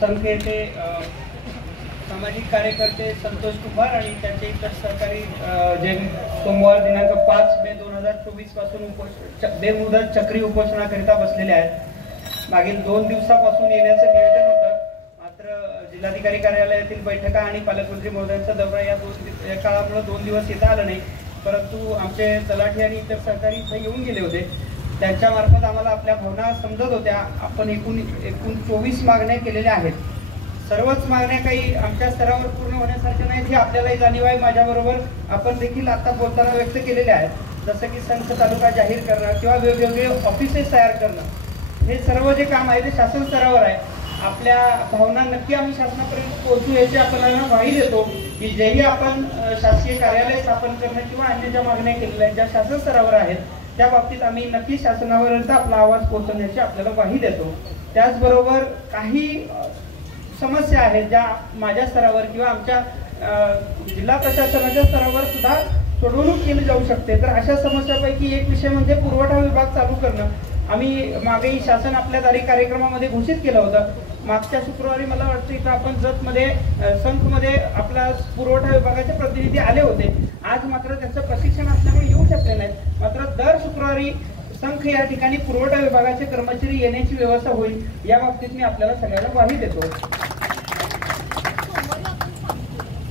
संघ येथे सामाजिक कार्यकर्ते संतोष कुमार आणि त्यांचे इतर सहकारी जे सोमवार दिनांक 5 मे 2024 पासून बेमुदत चक्री उपोषणाकरिता बसलेले आहेत। मागील 2 दिवसापासून येण्याचं नियोजन होतं, मात्र जिल्हाधिकारी कार्यालयातील बैठका आणि पालकमंत्री महोदयांचा दौरा या काळामुळे 2 दिवस येता आलं नाही, परंतु आमचे तलाठी आणि इतर सहकारी इथे येऊन गेले होते। त्यांच्या मार्फत आम्हाला आपल्या भावना समजत होत्या। आपण एकूण 24 मागण्या केलेल्या आहेत। सर्वच मागण्या काही आमच्या स्तरावर पूर्ण होण्यासारख्या नाहीत ही आपल्यालाही जाणीव आहे। माझ्याबरोबर आपण देखील आता बोलताना व्यक्त केलेले आहेत, जसं की संघ तालुका जाहीर करणं किंवा वेगवेगळे ऑफिसेस तयार करणं, हे सर्व जे काम आहे ते शासन स्तरावर आहे। आपल्या भावना नक्की आम्ही शासनापर्यंत पोहोचू याची आपल्याला ग्वाही देतो की जेही आपण शासकीय कार्यालय स्थापन करणं किंवा अन्य ज्या मागण्या केलेल्या आहेत ज्या शासन स्तरावर आहेत त्या बाबतीत आम्ही नक्की शासनापर्यंत आपला आवाज पोहोचवण्याची आपल्याला ग्वाही देतो। त्याचबरोबर काही समस्या आहेत ज्या माझ्या स्तरावर किंवा आमच्या जिल्हा प्रशासनाच्या स्तरावर सुद्धा सोडवणूक केली जाऊ शकते। तर अशा समस्यापैकी एक विषय म्हणजे पुरवठा विभाग चालू करणं। आम्ही मागेही शासन आपल्या दारी कार्यक्रमामध्ये घोषित केलं होतं। मागच्या शुक्रवारी मला वाटतं इथं आपण जतमध्ये संघमध्ये आपला पुरवठा विभागाचे प्रतिनिधी आले होते। आज मात्र त्यांचं प्रशिक्षण असल्यामुळे येऊ शकले नाहीत, मात्र दर शुक्रवारी संघ या ठिकाणी पुरवठा विभागाचे कर्मचारी येण्याची व्यवस्था होईल या बाबतीत मी आपल्याला सगळ्यांना ग्वाही देतो।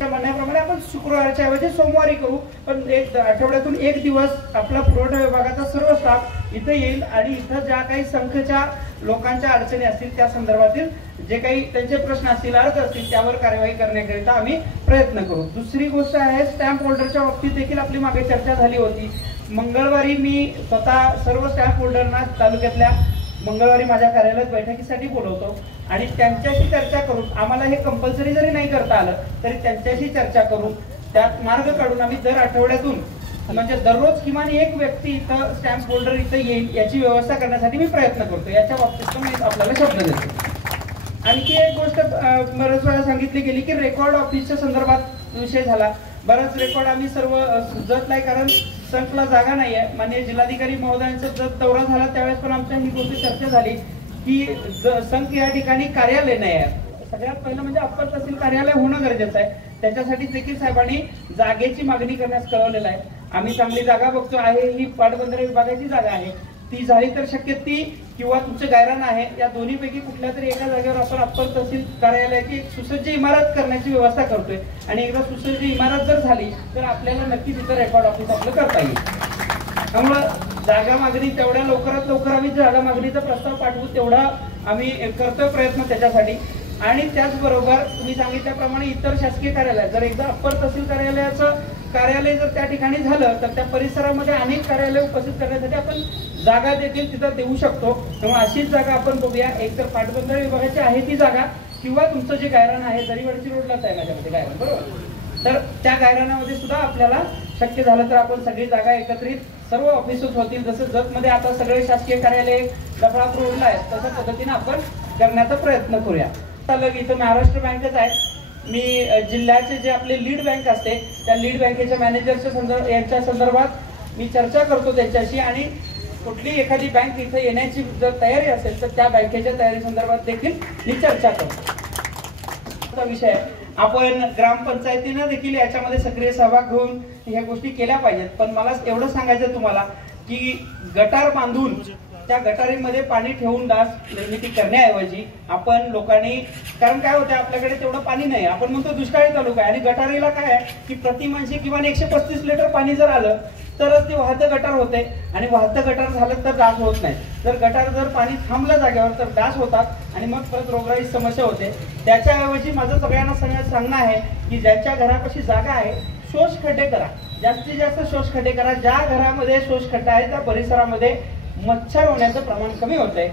म्हणण्याप्रमाणे आपण शुक्रवारच्या ऐवजी सोमवारी करू, पण आठवड्यातून 1 दिवस आपला पुरवठा विभागाचा सर्व स्टाफ इथे येईल आणि इथं ज्या काही संघच्या लोकांच्या अडचणी असतील त्या संदर्भातील जे काही त्यांचे प्रश्न असतील अर्ज असतील त्यावर कार्यवाही करण्याकरिता आम्ही प्रयत्न करू। दुसरी गोष्ट आहे स्टॅम्प होल्डरच्या बाबतीत देखील आपली मागे चर्चा झाली होती। मंगळवारी मी स्वतः सर्व स्टॅम्प होल्डरना तालुक्यातल्या मंगळवारी माझ्या कार्यालयात बैठकीसाठी बोलवतो आणि त्यांच्याशी चर्चा करून आम्हाला हे कंपल्सरी जरी नाही करता आलं तरी त्यांच्याशी चर्चा करून त्यात मार्ग काढून आम्ही दर आठवड्यातून म्हणजे दररोज किमान एक व्यक्ती इथं स्टॅम्प होल्डर इथं येईल याची व्यवस्था करण्यासाठी मी प्रयत्न करतो। याच्या बाबतीत मी आपल्याला शब्द देतो। आणखी एक गोष्ट बरेच वेळा सांगितली गेली की रेकॉर्ड ऑफिसच्या संदर्भात विषय झाला। बराच रेकॉर्ड आम्ही सर्व जत नाही, कारण संघला जागा नाही आहे। माननीय जिल्हाधिकारी महोदयांचा जत दौरा झाला त्यावेळेस पण आमच्या ही गोष्ट चर्चा झाली की संघ या ठिकाणी कार्यालय नाही आहे। सगळ्यात पहिलं म्हणजे अप्पर तहसील कार्यालय होणं गरजेचं आहे, त्याच्यासाठी देखील साहेबांनी जागेची मागणी करण्यास कळवलेलं आहे। आम्ही चांगली जागा बघतो आहे, ही पाटबंधारे विभागाची जागा आहे, ती झाली तर शक्य ती किंवा तुमचं गायरान आहे या दोन्हीपैकी कुठल्या तरी एका जागेवर आपण अप्पर तहसील कार्यालयाची एक सुसज्ज इमारत करण्याची व्यवस्था करतोय आणि एकदा सुसज्ज इमारत जर झाली तर आपल्याला नक्की तिथं रेकॉर्ड ऑफिस आपलं करता येईल। त्यामुळं जागा मागणी तेवढ्या लवकरात लवकर आम्ही जागा मागणीचा प्रस्ताव पाठवू तेवढा आम्ही करतोय प्रयत्न त्याच्यासाठी। आणि त्याचबरोबर तुम्ही सांगितल्याप्रमाणे इतर शासकीय कार्यालय जर एकदा अप्पर तहसील कार्यालयाचं कार्यालय जर त्या ठिकाणी झालं तर त्या परिसरामध्ये अनेक कार्यालय उपस्थित करण्यासाठी आपण जागा देखील तिथं देऊ शकतो। तेव्हा अशीच जागा आपण बघूया, एक तर पाटबंधारे विभागाची आहे ती जागा किंवा तुमचं जे गायरान आहे दरीवडची रोडलाच आहे माझ्यामध्ये गायरान, बरोबर, तर त्या गायरानामध्ये सुद्धा आपल्याला शक्य झालं तर आपण सगळी जागा एकत्रित सर्व ऑफिसेस होतील, जसं जतमध्ये आता सगळे शासकीय कार्यालय डफळापूर रोडला आहेत तशा पद्धतीने आपण करण्याचा प्रयत्न करूया। इथं महाराष्ट्र बँकच आहे। मी जिल्ह्याचे जे आपले लीड बँक असते त्या लीड बँकेच्या मॅनेजरच्या यांच्या संदर्भात मी चर्चा करतो त्यांच्याशी आणि कुठली एखादी बँक इथं येण्याची जर तयारी असेल तर त्या बँकेच्या तयारी संदर्भात देखील मी चर्चा करतो। विषय आपण ग्रामपंचायतीनं देखील याच्यामध्ये सक्रिय सहभाग घेऊन ह्या गोष्टी केल्या पाहिजेत। पण मला एवढं सांगायचं तुम्हाला की गटार बांधून त्या गटारीमध्ये पाणी ठेवून डास निर्मिती करण्याऐवजी आपण लोकांनी, कारण काय होतं आपल्याकडे तेवढं पाणी नाही, आपण म्हणतो दुष्काळी तालुका आहे आणि गटारीला काय आहे की प्रति माणसे किमान 135 लिटर पाणी जर आलं तरच ते वाहतं गटार होते आणि वाहतं गटार झालं तर डास होत नाही। जर गटार जर पाणी थांबलं जागेवर तर डास होतात आणि मग परत रोगराईची समस्या होते। त्याच्याऐवजी माझं सगळ्यांना सांगणं आहे की ज्यांच्या घरापाशी जागा आहे शोष खड्डे करा, जास्तीत जास्त शोष खड्डे करा। ज्या घरामध्ये शोष खड्डा आहे त्या परिसरामध्ये मच्छर होण्याचं प्रमाण कमी होत आहे।